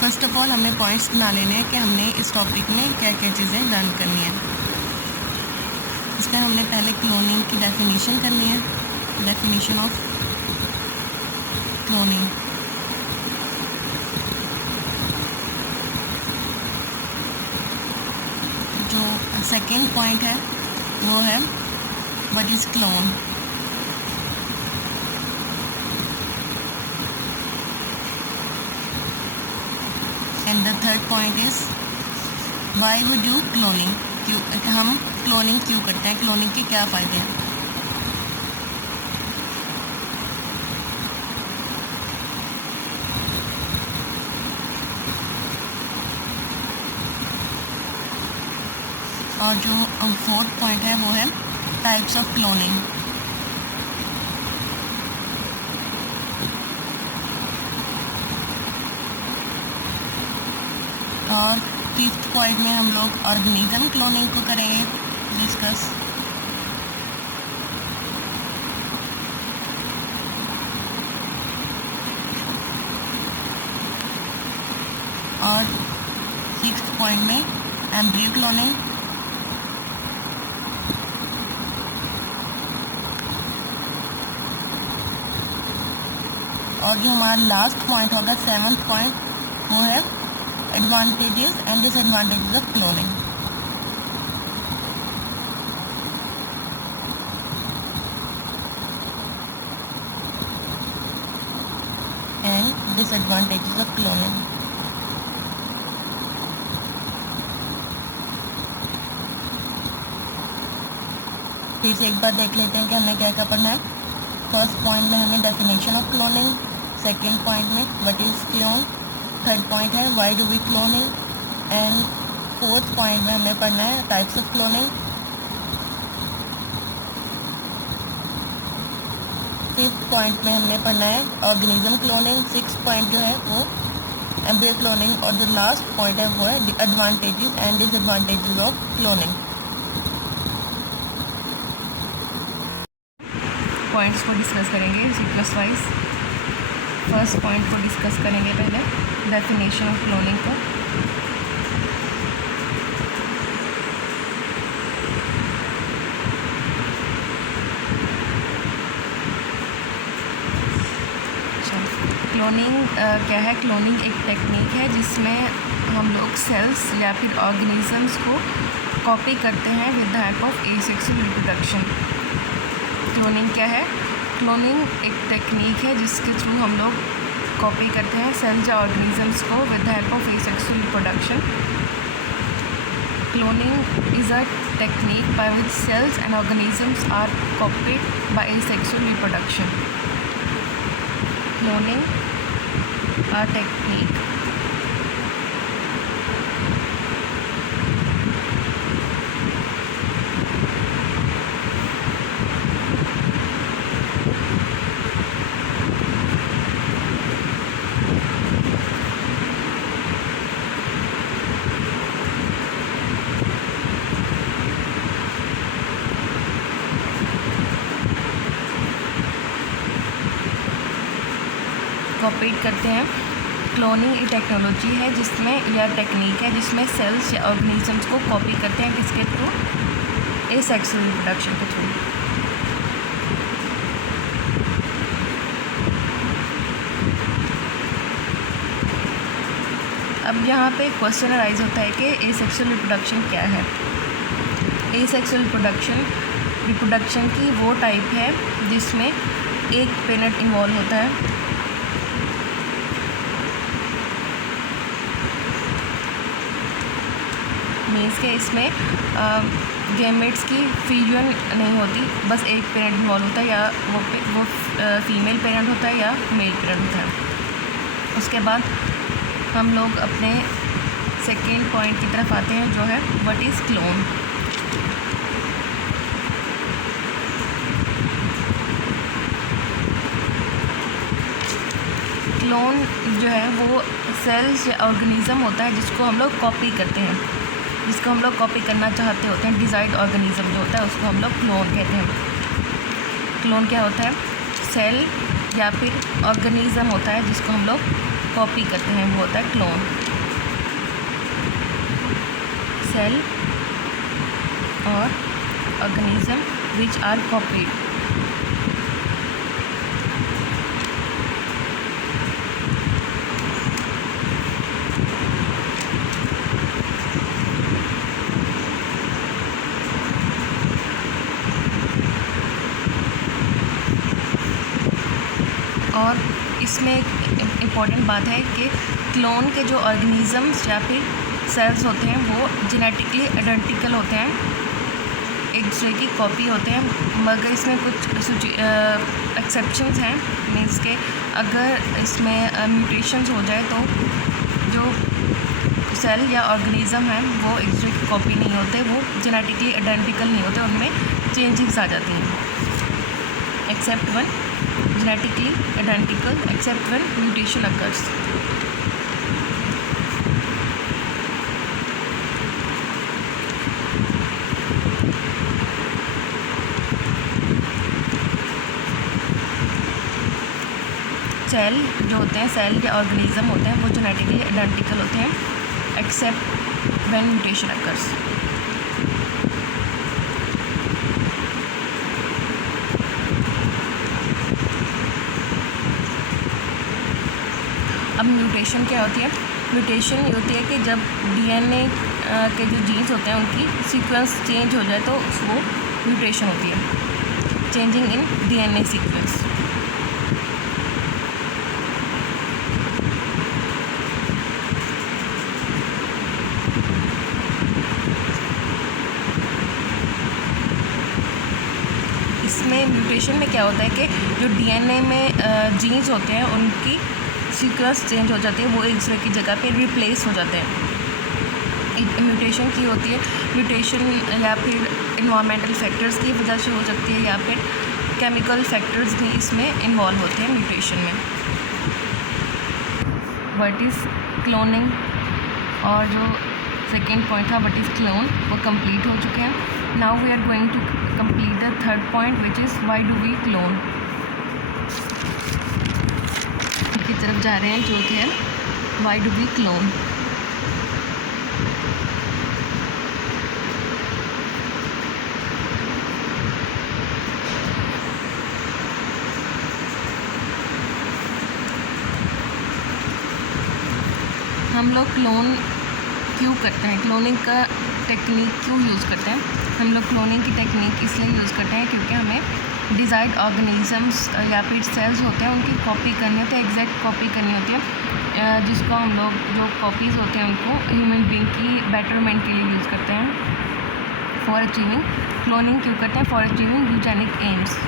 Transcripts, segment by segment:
First of all हमने points बना लेने हैं कि हमने इस टॉपिक में क्या क्या चीज़ें लर्न करनी है। इसमें हमने पहले क्लोनिंग की डेफिनेशन करनी है, डेफिनेशन ऑफ क्लोनिंग। जो सेकेंड पॉइंट है वो है what is clone. And the third point is why we do cloning, क्यों हम क्लोनिंग क्यों करते हैं, क्लोनिंग के क्या फ़ायदे हैं। और जो फोर्थ पॉइंट है वो है टाइप्स ऑफ क्लोनिंग। और फिफ्थ पॉइंट में हम लोग ऑर्गेनिज्म क्लोनिंग को करेंगे डिस्कस। और सिक्स्थ पॉइंट में एम्ब्रियो क्लोनिंग। और जो हमारा लास्ट पॉइंट होगा सेवन्थ पॉइंट वो है advantages and disadvantages of cloning. And disadvantages of cloning. फिर से एक बार देख लेते हैं कि हमें क्या क्या पढ़ना है। फर्स्ट पॉइंट में हमें definition of cloning, second point में what is clone, third point है why do we cloning, and fourth point में हमें पढ़ना है types of cloning. Fifth point में हमने पढ़ना है ऑर्गेनिज्म क्लोनिंग। सिक्स पॉइंट जो है वो एम्ब्रियो क्लोनिंग। और जो लास्ट पॉइंट है वो है advantages and disadvantages of cloning. Points को डिस्कस करेंगे सीक्वेंस वाइज। फर्स्ट पॉइंट को डिस्कस करेंगे पहले, डेफिनेशन ऑफ क्लोनिंग को। क्लोनिंग क्या है? क्लोनिंग एक टेक्निक है जिसमें हम लोग सेल्स या फिर ऑर्गेनिजम्स को कॉपी करते हैं with the help of asexual reproduction. Cloning क्या है? क्लोनिंग एक टेक्निक है जिसके थ्रू हम लोग कॉपी करते हैं सेल्स या ऑर्गेनिजम्स को with the help of asexual reproduction. Cloning is a technique by which cells and organisms are copied by asexual reproduction. Cloning, a technique. Copied करते हैं। क्लोनिंग एक टेक्नोलॉजी है जिसमें यह टेक्निक है जिसमें सेल्स या ऑर्गेनिजम्स को कॉपी करते हैं किसके थ्रू? एसेक्सुअल रिप्रोडक्शन के थ्रू। अब यहाँ पे क्वेश्चन अराइज होता है कि एसेक्सुअल रिप्रोडक्शन क्या है। एसेक्सुअल रिप्रोडक्शन की वो टाइप है जिसमें एक पेरेंट इन्वॉल्व होता है। मीन्स के इसमें गैमेट्स की फ्यूजन नहीं होती, बस एक पेरेंट इन्वॉल्व होता है, या वो फीमेल पेरेंट होता है या मेल पेरेंट होता है। उसके बाद हम लोग अपने सेकेंड पॉइंट की तरफ आते हैं जो है व्हाट इज़ क्लोन। क्लोन जो है वो सेल्स या ऑर्गेनिज्म होता है जिसको हम लोग कॉपी करते हैं, जिसको हम लोग कॉपी करना चाहते होते हैं। डिज़ायर्ड ऑर्गेनिज्म जो होता है उसको हम लोग क्लोन कहते हैं। क्लोन क्या होता है? सेल या फिर ऑर्गेनिज्म होता है जिसको हम लोग कॉपी करते हैं वो होता है क्लोन। सेल और ऑर्गेनिज्म विच आर कॉपीड। और इसमें एक इम्पॉर्टेंट बात है कि क्लोन के जो ऑर्गेनिज़म्स या फिर सेल्स होते हैं वो जेनेटिकली आइडेंटिकल होते हैं, एक दूसरे की कॉपी होते हैं, मगर इसमें कुछ एक्सेप्शंस हैं। मीन्स के अगर इसमें म्यूटेशंस हो जाए तो जो सेल या ऑर्गेनिज़म हैं वो एक दूसरे की कॉपी नहीं होते, वो जेनेटिकली आइडेंटिकल नहीं होते, उनमें चेंजेस आ जाती हैं। Except one genetically identical except when mutation occurs. Cell जो होते हैं, सेल या ऑर्गेनिज्म होते हैं वो जेनेटिकली आइडेंटिकल होते हैं एक्सेप्ट व्हेन म्यूटेशन अकर्स। अब म्यूटेशन क्या होती है? म्यूटेशन ये होती है कि जब डीएनए के जो जीन्स होते हैं उनकी सीक्वेंस चेंज हो जाए तो वो म्यूटेशन होती है, चेंजिंग इन डीएनए सीक्वेंस। इसमें म्यूटेशन में क्या होता है कि जो डीएनए में जीन्स होते हैं उनकी सीक्वेंस चेंज हो जाती है, वो एक दूसरे की जगह पे रिप्लेस हो जाते हैं। म्यूटेशन की होती है, म्यूटेशन या फिर इन्वायरमेंटल फैक्टर्स की वजह से हो सकती है या फिर केमिकल फैक्टर्स भी इसमें इन्वॉल्व होते हैं म्यूटेशन में। व्हाट इज़ क्लोनिंग और जो सेकेंड पॉइंट था व्हाट इज़ क्लोन, वो कंप्लीट हो चुके हैं। Now we are going to complete the third point which is why do we clone की तरफ जा रहे हैं, जो कि है व्हाई डू वी क्लोन। हम लोग क्लोन क्यों करते हैं, क्लोनिंग का टेक्निक क्यों यूज़ करते हैं? हम लोग क्लोनिंग की टेक्निक इसलिए यूज़ करते हैं क्योंकि हमें डिज़ायर्ड ऑर्गेनिजम्स या फिर सेल्स होते हैं उनकी कॉपी करनी होती है, एग्जैक्ट कॉपी करनी होती है, जिसको हम लोग जो कॉपीज़ होते हैं उनको ह्यूमन बीइंग की बेटरमेंट के लिए यूज़ करते हैं। फॉर अचीविंग क्लोनिंग क्यों करते हैं? For achieving eugenic AIIMS.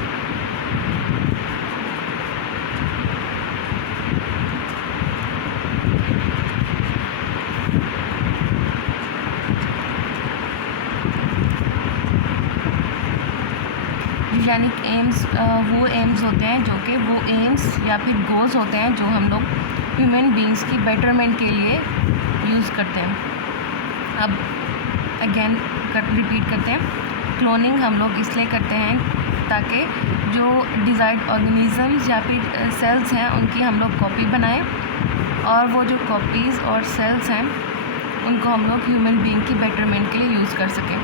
Eugenic AIIMS वो एम्स होते हैं जो कि वो एम्स या फिर गोल्स होते हैं जो हम लोग ह्यूमन बीइंग्स की बेटरमेंट के लिए यूज़ करते हैं। अब अगेन रिपीट करते हैं, क्लोनिंग हम लोग इसलिए करते हैं ताकि जो डिज़ायर्ड ऑर्गेनिजम्स या फिर सेल्स हैं उनकी हम लोग कॉपी बनाएं, और वो जो कॉपीज़ और सेल्स हैं उनको हम लोग ह्यूमन बीइंग की बेटरमेंट के लिए यूज़ कर सकें।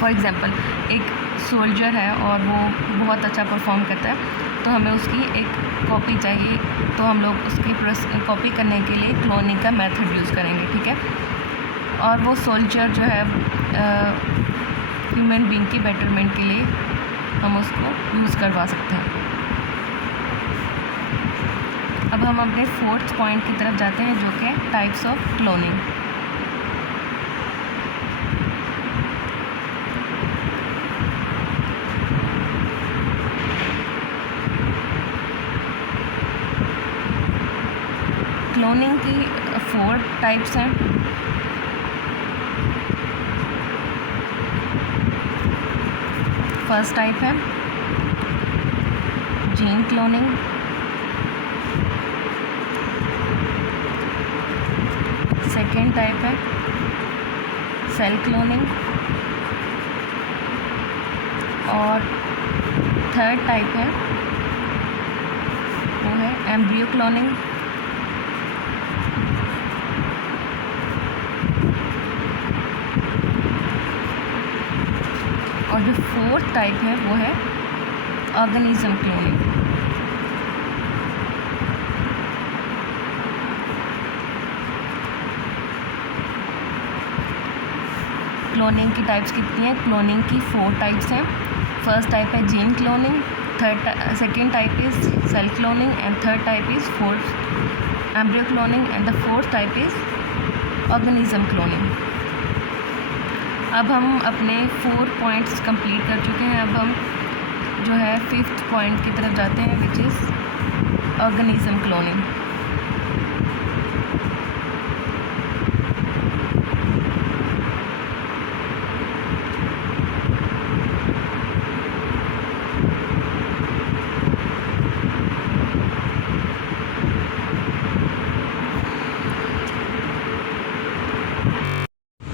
फॉर एग्ज़ाम्पल एक सोल्जर है और वो बहुत अच्छा परफॉर्म करता है, तो हमें उसकी एक कॉपी चाहिए, तो हम लोग उसकी कॉपी करने के लिए क्लोनिंग का मेथड यूज़ करेंगे, ठीक है। और वो सोल्जर जो है ह्यूमन बीइंग की बेटरमेंट के लिए हम उसको यूज़ करवा सकते हैं। अब हम अपने फोर्थ पॉइंट की तरफ जाते हैं जो कि टाइप्स ऑफ क्लोनिंग। क्लोनिंग की 4 टाइप्स हैं। फर्स्ट टाइप है जीन क्लोनिंग, सेकेंड टाइप है सेल क्लोनिंग, और थर्ड टाइप है वो है एम्ब्रियो क्लोनिंग, एक टाइप है वो है ऑर्गेनिज्म क्लोनिंग। क्लोनिंग की टाइप्स कितनी हैं? क्लोनिंग की 4 टाइप्स हैं। फर्स्ट टाइप है gene cloning, second type is cell cloning and third type is fourth embryo cloning and the fourth type is organism cloning. अब हम अपने 4 पॉइंट्स कंप्लीट कर चुके हैं। अब हम जो है 5th पॉइंट की तरफ जाते हैं which is organism cloning.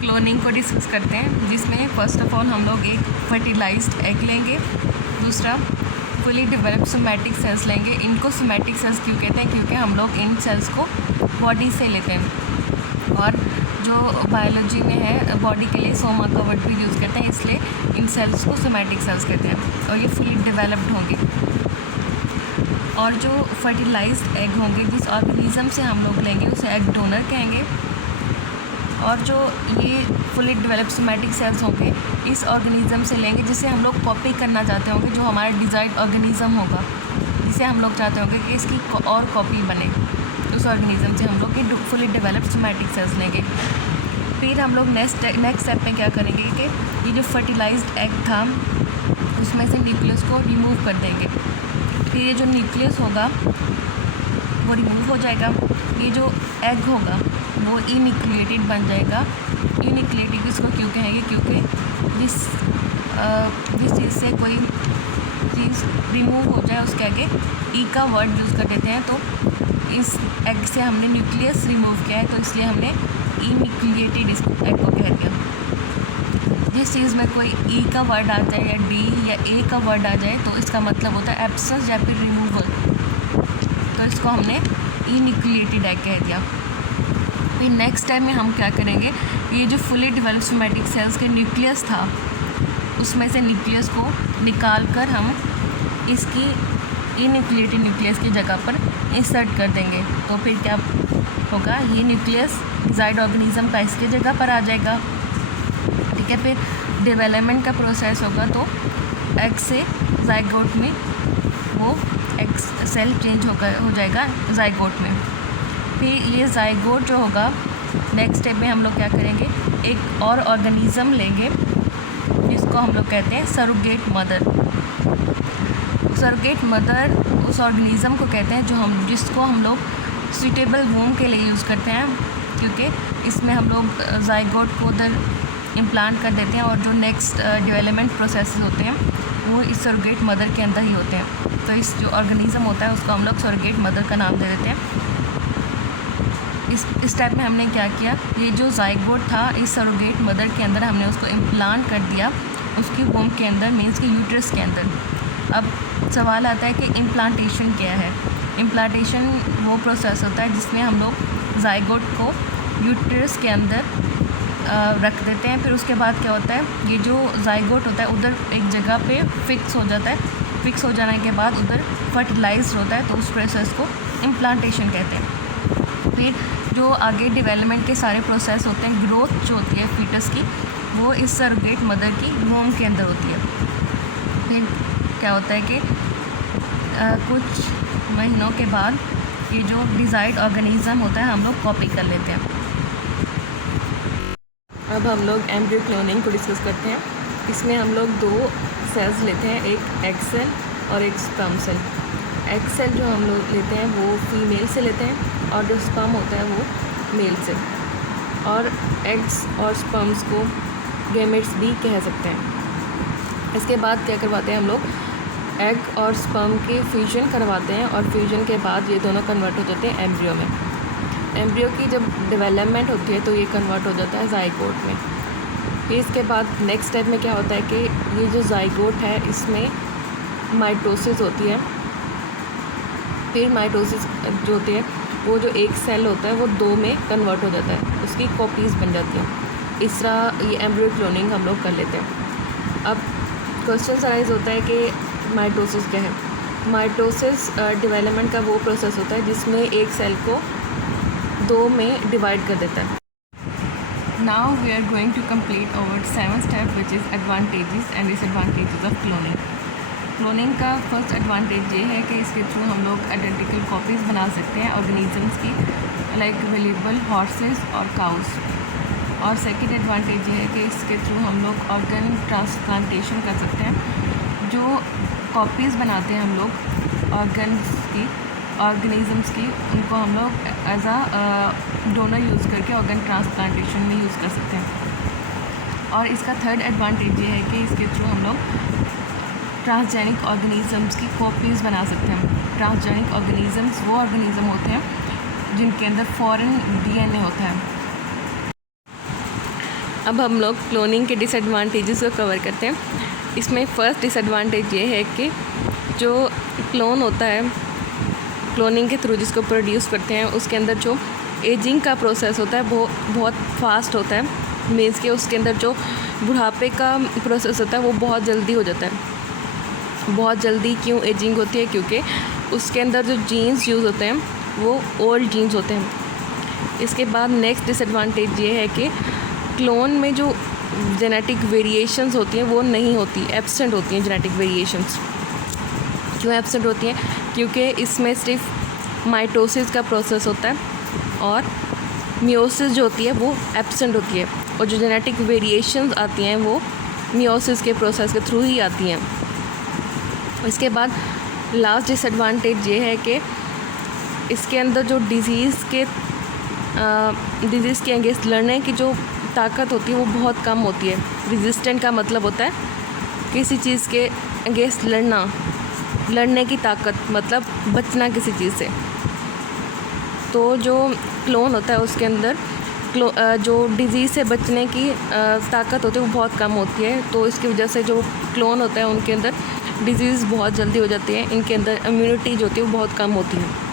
Cloning को डिस्कस करते हैं, जिसमें फ़र्स्ट ऑफ ऑल हम लोग एक फर्टिलाइज्ड एग लेंगे, दूसरा फुली डेवलप्ड सोमैटिक सेल्स लेंगे। इनको सोमैटिक सेल्स क्यों कहते हैं? क्योंकि हम लोग इन सेल्स को बॉडी से लेते हैं और जो बायोलॉजी में है बॉडी के लिए सोमा का वर्ड भी यूज़ करते हैं, इसलिए इन सेल्स को सोमैटिक सेल्स कहते हैं और ये फुली डेवलप्ड होंगे। और जो फर्टिलाइज्ड एग होंगे जिस ऑर्गेनिज्म से हम लोग लेंगे उसे एग डोनर कहेंगे। और जो ये फुली डेवलप्ड सोमैटिक सेल्स होंगे इस ऑर्गेनिज्म से लेंगे जिसे हम लोग कॉपी करना चाहते होंगे, जो हमारा डिज़ायर्ड ऑर्गेनिज्म होगा, जिसे हम लोग चाहते होंगे कि इसकी और कॉपी बने, उस ऑर्गेनिज्म से हम लोग ये फुली डेवलप्ड सोमैटिक सेल्स लेंगे। फिर हम लोग नेक्स्ट स्टेप में क्या करेंगे कि ये जो फर्टिलाइज्ड एग था उसमें से न्यूक्लियस को रिमूव कर देंगे। फिर ये जो न्यूक्लियस होगा वो रिमूव हो जाएगा। ये जो एग होगा वो इन्यूक्लिएटेड बन जाएगा। इन्यूक्लिएटेड इसको क्यों कहेंगे? क्योंकि जिस चीज़ से कोई चीज़ रिमूव हो जाए उसके आगे ई का वर्ड यूज़ कर देते हैं। तो इस एग से हमने न्यूक्लियस रिमूव किया है तो इसलिए हमने इन्यूक्लिएटेड इस एग को कह दिया। जिस चीज़ में कोई ई का वर्ड आ जाए या डी या ए का वर्ड आ जाए तो इसका मतलब होता है एब्सेंस या फिर रिमूवल, तो इसको हमने इन्यूक्लिएटेड एग कह दिया। फिर नेक्स्ट टाइम में हम क्या करेंगे, ये जो फुली डेवलप्ड सोमैटिक सेल्स के न्यूक्लियस था उसमें से न्यूक्लियस को निकाल कर हम इसकी इन्यूक्लिएटेड न्यूक्लियस की जगह पर इंसर्ट कर देंगे। तो फिर क्या होगा, ये न्यूक्लियस डिज़ायर्ड ऑर्गेनिज्म का इसकी जगह पर आ जाएगा। ठीक है, फिर डेवलपमेंट का प्रोसेस होगा तो एग से ज़ाइगोट में वो एग सेल चेंज हो जाएगा ज़ाइगोट में। फिर ये ज़ाइगोट जो होगा नेक्स्ट स्टेप में हम लोग क्या करेंगे, एक और ऑर्गेनिज्म लेंगे जिसको हम लोग कहते हैं सरोगेट मदर। सरोगेट मदर उस ऑर्गेनिज्म को कहते हैं जिसको हम लोग सूटेबल वूम के लिए यूज़ करते हैं, क्योंकि इसमें हम लोग ज़ाइगोट को उधर इम्प्लांट कर देते हैं और जो नेक्स्ट डेवलपमेंट प्रोसेस होते हैं वो इस सरोगेट मदर के अंदर ही होते हैं। तो इस जो ऑर्गेनिज्म होता है उसको हम लोग सरोगेट मदर का नाम दे देते हैं। इस टाइप में हमने क्या किया, ये जो ज़ाइगोट था इस सरोगेट मदर के अंदर हमने उसको इम्प्लांट कर दिया उसकी वूम के अंदर, मीन्स कि यूट्रस के अंदर। अब सवाल आता है कि इम्प्लांटेशन क्या है। इम्प्लांटेशन वो प्रोसेस होता है जिसमें हम लोग ज़ाइगोट को यूट्रस के अंदर रख देते हैं। फिर उसके बाद क्या होता है, ये जो ज़ाइगोट होता है उधर एक जगह पे फिक्स हो जाता है। फिक्स हो जाने के बाद उधर फर्टिलाइज्ड होता है, तो उस प्रोसेस को इम्प्लांटेशन कहते हैं। फिर जो आगे डेवलपमेंट के सारे प्रोसेस होते हैं, ग्रोथ जो होती है फीटस की वो इस सरोगेट मदर की वूम के अंदर होती है। फिर क्या होता है कि कुछ महीनों के बाद ये जो डिज़ायर्ड ऑर्गेनिज्म होता है हम लोग कॉपी कर लेते हैं। अब हम लोग एम्ब्रियो क्लोनिंग को डिस्कस करते हैं। इसमें हम लोग 2 सेल्स लेते हैं, एक एग सेल और एक स्पर्म सेल। एग सेल जो हम लोग लेते हैं वो फीमेल से लेते हैं और जो स्पर्म होता है वो मेल से। और एग्स और स्पर्म्स को गैमेट्स भी कह सकते हैं। इसके बाद क्या करवाते हैं हम लोग, एग और स्पर्म के फ्यूजन करवाते हैं और फ्यूजन के बाद ये दोनों कन्वर्ट हो जाते हैं एम्ब्रियो में। एम्ब्रियो की जब डेवलपमेंट होती है तो ये कन्वर्ट हो जाता है ज़ाइगोट में। फिर इसके बाद नेक्स्ट स्टेप में क्या होता है कि ये जो ज़ाइगोट है इसमें माइटोसिस होती है। फिर माइटोसिस जो होती है वो जो एक सेल होता है वो 2 में कन्वर्ट हो जाता है, उसकी कॉपीज़ बन जाती हैं। इस तरह ये एम्ब्रियो क्लोनिंग हम लोग कर लेते हैं। अब क्वेश्चन अराइज होता है कि माइटोसिस क्या है। माइटोसिस डेवलपमेंट का वो प्रोसेस होता है जिसमें एक सेल को 2 में डिवाइड कर देता है। Now we are going to complete our 7th step which is advantages and disadvantages of cloning. Cloning का फर्स्ट एडवांटेज ये है कि इसके थ्रू हम लोग आइडेंटिकल कॉपीज़ बना सकते हैं ऑर्गेनिजम्स की, लाइक अवेलेबल हॉर्सेस और काउस। और सेकंड एडवांटेज ये है कि इसके थ्रू हम लोग ऑर्गन ट्रांसप्लांटेशन कर सकते हैं। जो कॉपीज़ बनाते हैं हम लोग ऑर्गेनिजम्स की, उनको हम लोग एज आ डोनर यूज़ करके ऑर्गन ट्रांसप्लांटेशन में यूज़ कर सकते हैं। और इसका थर्ड एडवांटेज ये है कि इसके थ्रू हम लोग ट्रांसजेनिक ऑर्गेनिजम्स की कॉपीज़ बना सकते हैं। ट्रांसजेनिक ऑर्गेनिजम्स वो ऑर्गेनिज्म होते हैं जिनके अंदर फॉरेन DNA होता है। अब हम लोग क्लोनिंग के डिसएडवांटेजेस को कवर करते हैं। इसमें फ़र्स्ट डिसएडवांटेज ये है कि जो क्लोन होता है, क्लोनिंग के थ्रू जिसको प्रोड्यूस करते हैं, उसके अंदर जो एजिंग का प्रोसेस होता है वो बहुत फास्ट होता है। मीन्स के उसके अंदर जो बुढ़ापे का प्रोसेस होता है वो बहुत जल्दी हो जाता है। बहुत जल्दी क्यों एजिंग होती है? क्योंकि उसके अंदर जो जीन्स यूज़ होते हैं वो ओल्ड जीन्स होते हैं। इसके बाद नेक्स्ट डिसएडवांटेज ये है कि क्लोन में जो जेनेटिक वेरिएशंस होती हैं वो नहीं होती, एब्सेंट होती हैं जेनेटिक वेरिएशंस। क्यों एब्सेंट होती हैं? क्योंकि इसमें सिर्फ माइटोसिस का प्रोसेस होता है और मियोसिस जो होती है वो एब्सेंट होती है, और जो जेनेटिक वेरिएशंस आती हैं वो मियोसिस के प्रोसेस के थ्रू ही आती हैं। इसके बाद लास्ट डिसएडवांटेज ये है कि इसके अंदर जो डिज़ीज़ के अगेंस्ट लड़ने की जो ताकत होती है वो बहुत कम होती है। रेजिस्टेंट का मतलब होता है किसी चीज़ के अगेंस्ट लड़ने की ताकत, मतलब बचना किसी चीज़ से। तो जो क्लोन होता है उसके अंदर जो डिज़ीज़ से बचने की ताकत होती है वो बहुत कम होती है। तो इसकी वजह से जो क्लोन होता है उनके अंदर डिज़ीज़ बहुत जल्दी हो जाती है, इनके अंदर इम्यूनिटी जो होती है वो बहुत कम होती है।